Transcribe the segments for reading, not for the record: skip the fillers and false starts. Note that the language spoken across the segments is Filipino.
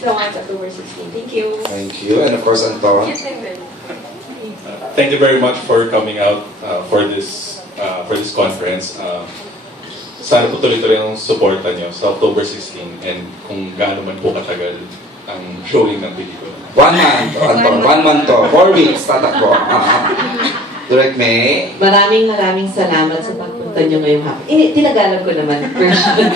The ones October 16. Thank you. Thank you. And of course, Anton. Yes, I will. Thank you very much for coming out for this conference. Sana po tuloy-tuloy ang suporta niyo sa October 16 and kung gaano man po katagal ang showing ng pelikula. 1 month, Anton. 1 month to. 4 weeks. Tatakbo. Direct May. Maraming salamat sa pagpunta nyo ngayong hapon. Tinagalan ko naman, version.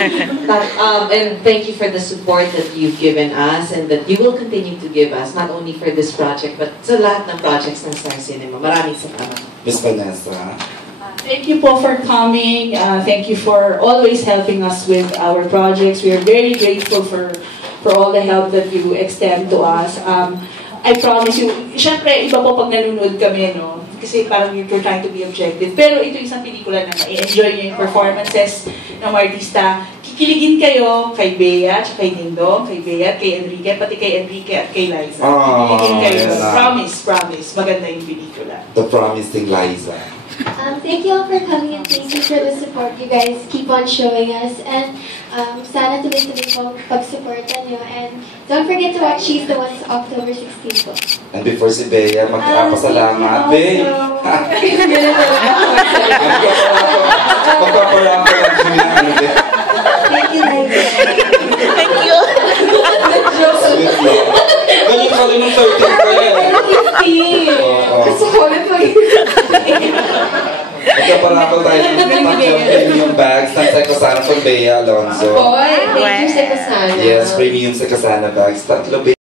And thank you for the support that you've given us and that you will continue to give us, not only for this project, but sa lahat ng projects ng Star Cinema. Maraming salamat. Miss Vanessa. Thank you po for coming. Thank you for always helping us with our projects. We are very grateful for all the help that you extend to us. I promise you, syempre, iba po pag nanonood kami, no? Kasi parang you're trying to be objective. Pero ito isang pelikula na i-enjoy niyo yung performances ng mga artista. Kikiligin kayo kay Bea, at kay Nindong, kay Bea, at kay Enrique, pati kay Enrique at kay Liza. Kikiligin kayo. Promise. Maganda yung pelikula. The Promising Liza. Thank you all for coming and thank you for the support you guys keep on showing us. And sana tuloy-tuloy po pag-supportan nyo. And don't forget to watch She's the One sa October 16 po. And before si Bea, magpapasalamat. Bea! Magpaparako lang siya ng Bea. Thank you, Liza. Thank you. Sweet mo. Ganyan ka rin ng 13 ka eh. 15! Gusto ko ulit Magpaparako tayo ng premium bags ng Secosana for Bea Alonzo. Boy, thank you sa kasana. Yes, premium Secosana bags. 3